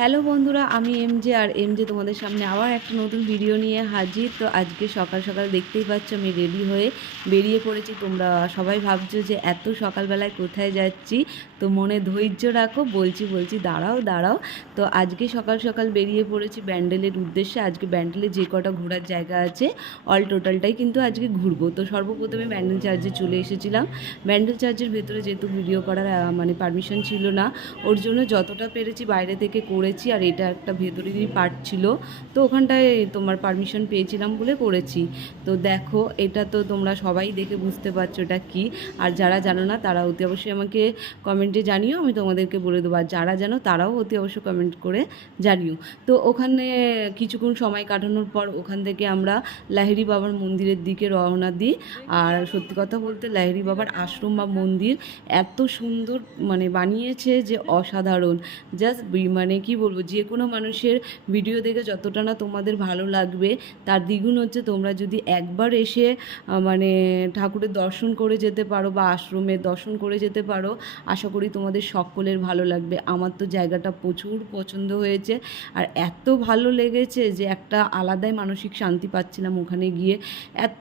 Hello বন্ধুরা, আমি M J R M J তোমাদের সামনে আবার একটা নতুন ভিডিও নিয়ে হাজির। তো আজকে সকাল সকাল দেখতেই পাচ্ছ, আমি রেডি হয়ে বেরিয়ে পড়েছি। তোমরা সবাই ভাবছ যে এত সকালবেলায় কোথায় যাচ্ছি। তো মনে ধৈর্য রাখো, বলছি বলছি, দাঁড়াও দাঁড়াও। তো আজকে সকাল সকাল বেরিয়ে পড়েছি ব্যান্ডেলের উদ্দেশ্যে। আজকে ব্যান্ডেলে যে কটা ঘোরার জায়গা আছে অল টোটালটাই কিন্তু আজকে ঘুরবো। তো সর্বপ্রথমে ব্যান্ডেল চার্জে চলে এসেছিলাম। ব্যান্ডেল চার্জের ভেতরে যেহেতু ভিডিও করার মানে পারমিশন ছিল না, ওর জন্য যতটা পেরেছি বাইরে থেকে করেছি আর এটা একটা ভেতরেরই পার্ট ছিল। তো ওখানটায় তোমার পারমিশন পেয়েছিলাম বলে করেছি। তো দেখো, এটা তো তোমরা সবাই দেখে বুঝতে পারছ এটা কি। আর যারা জানো না, তারা অতি অবশ্যই আমাকে কমেন্টে জানিও, আমি তোমাদেরকে বলে দেবো। আর যারা জানো, তারাও অতি অবশ্যই কমেন্ট করে জানিও। তো ওখানে কিছুক্ষণ সময় কাটানোর পর ওখান থেকে আমরা লাহিড়ি বাবার মন্দিরের দিকে রওনা দিই। আর সত্যি কথা বলতে লাহিড়ি বাবার আশ্রম বা মন্দির এত সুন্দর মানে বানিয়েছে যে অসাধারণ। জাস্ট মানে কি বলব, যে কোনো মানুষের ভিডিও দেখে যতটা না তোমাদের ভালো লাগবে, তার দ্বিগুণ হচ্ছে তোমরা যদি একবার এসে মানে ঠাকুরের দর্শন করে যেতে পারো বা আশ্রমে দর্শন করে যেতে পারো, আশা করি তোমাদের সকলের ভালো লাগবে। আমার তো জায়গাটা প্রচুর পছন্দ হয়েছে, আর এত ভালো লেগেছে যে একটা আলাদাই মানসিক শান্তি পাচ্ছিলাম ওখানে গিয়ে। এত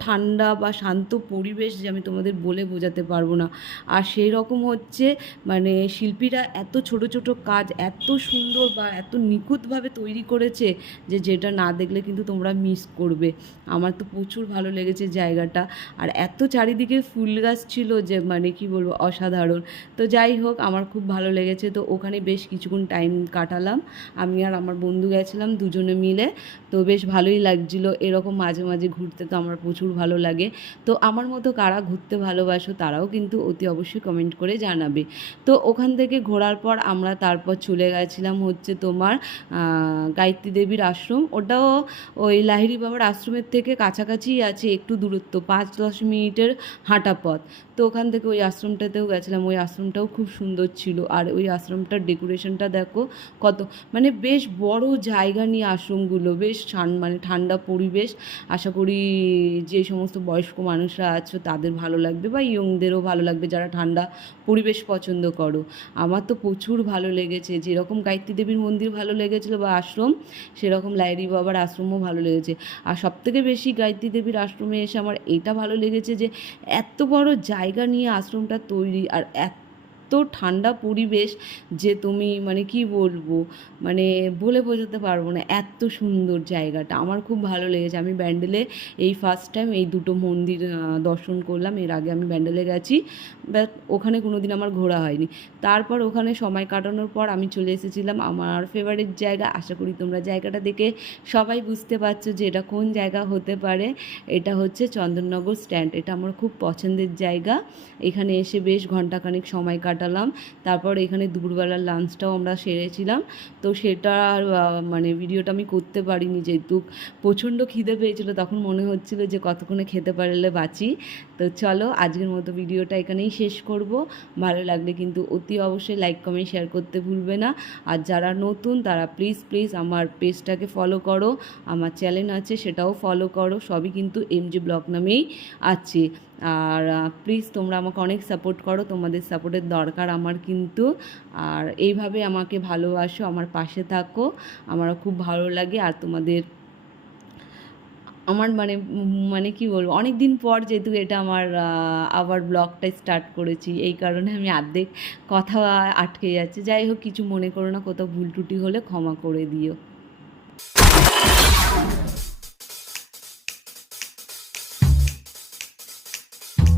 ঠান্ডা বা শান্ত পরিবেশ যে আমি তোমাদের বলে বোঝাতে পারব না। আর সেই রকম হচ্ছে মানে শিল্পীরা এত ছোট ছোট কাজ এত সুন্দর বা এত নিখুঁতভাবে তৈরি করেছে যে যেটা না দেখলে কিন্তু তোমরা মিস করবে। আমার তো প্রচুর ভালো লেগেছে জায়গাটা। আর এত চারিদিকে ফুল গাছ ছিল যে মানে কি বলব অসাধারণ। তো যাই হোক, আমার খুব ভালো লেগেছে। তো ওখানে বেশ কিছুক্ষণ টাইম কাটালাম। আমি আর আমার বন্ধু গেছিলাম দুজনে মিলে। তো বেশ ভালোই লাগছিল। এরকম মাঝে মাঝে ঘুরতে তো আমার প্রচুর ভালো লাগে। তো আমার মতো কারা ঘুরতে ভালোবাসো তারাও কিন্তু অতি অবশ্যই কমেন্ট করে জানাবে। তো ওখান থেকে ঘোরার পর আমরা তারপর চলে গেছিলাম হচ্ছে তোমার গায়ত্রী দেবীর আশ্রম। ওটাও ওই লাহিড়ি বাবার আশ্রমের থেকে কাছাকাছিই আছে, একটু দূরত্ব, পাঁচ দশ মিনিটের হাঁটা পথ। তো ওখান থেকে ওই আশ্রমটাতেও গেছিলাম। ওই আশ্রমটাও খুব সুন্দর ছিল। আর ওই আশ্রমটার ডেকোরেশনটা দেখো কত মানে বেশ বড় জায়গা নিয়ে আশ্রমগুলো, বেশ মানে ঠান্ডা পরিবেশ। আশা করি যে সমস্ত বয়স্ক মানুষরা আছো, তাদের ভালো লাগবে বা ইয়ংদেরও ভালো লাগবে যারা ঠান্ডা পরিবেশ পছন্দ করো। আমার তো প্রচুর ভালো লেগেছে, যেরকম গায়ত্রী দেবীর মন্দির ভালো লেগেছিলো বা আশ্রম, সেরকম লাইরি বাবার আশ্রমও ভালো লেগেছে। আর সবথেকে বেশি গায়ত্রী দেবীর আশ্রমে এসে আমার এটা ভালো লেগেছে যে, এত বড় জায়গা নিয়ে আশ্রমটা তৈরি আর এত ঠান্ডা পরিবেশ যে তুমি মানে কি বলব মানে বলে বোঝাতে পারব না, এত সুন্দর জায়গাটা। আমার খুব ভালো লেগেছে। আমি ব্যান্ডেলে এই ফার্স্ট টাইম এই দুটো মন্দির দর্শন করলাম। এর আগে আমি ব্যান্ডেলে গেছি। বাট ওখানে কোনো দিন আমার ঘোরা হয়নি। তারপর ওখানে সময় কাটানোর পর আমি চলে এসেছিলাম আমার ফেভারিট জায়গা। আশা করি তোমরা জায়গাটা দেখে সবাই বুঝতে পারছ যে এটা কোন জায়গা হতে পারে। এটা হচ্ছে চন্দননগর স্ট্যান্ড এটা আমার খুব পছন্দের জায়গা। এখানে এসে বেশ ঘন্টাখানেক সময় কাটালাম। তারপর এখানে দুপুরবেলার লাঞ্চটাও আমরা সেরেছিলাম। তো সেটা আর, মানে ভিডিওটা আমি করতে পারিনি যেহেতু প্রচণ্ড খিদে পেয়েছিল তখন মনে হচ্ছিল যে কতক্ষণে খেতে পারলে বাঁচি। তো চলো আজকের মতো ভিডিওটা এখানেই শেষ করব। ভালো লাগলে কিন্তু অতি অবশ্যই লাইক কমেন্ট শেয়ার করতে ভুলবে না। আর যারা নতুন তারা প্লিজ প্লিজ আমার পেজটাকে ফলো করো। আমার চ্যানেল আছে সেটাও ফলো করো। সবই কিন্তু এমজি ব্লগ নামেই আছে। আর প্লিজ তোমরা আমাকে অনেক সাপোর্ট করো। তোমাদের সাপোর্টের দরকার আমার কিন্তু। আর এইভাবে আমাকে ভালোবাসো, আমার পাশে থাকো। আমার খুব ভালো লাগে। আর তোমাদের, আমার মানে মানে কি বলব অনেক দিন পর যেহেতু এটা আমার আবার ব্লগটা স্টার্ট করেছি, এই কারণে আমি অর্ধেক কথা আটকে যাচ্ছে। যাই হোক, কিছু মনে করো না, কোথাও ভুল ত্রুটি হলে ক্ষমা করে দিও।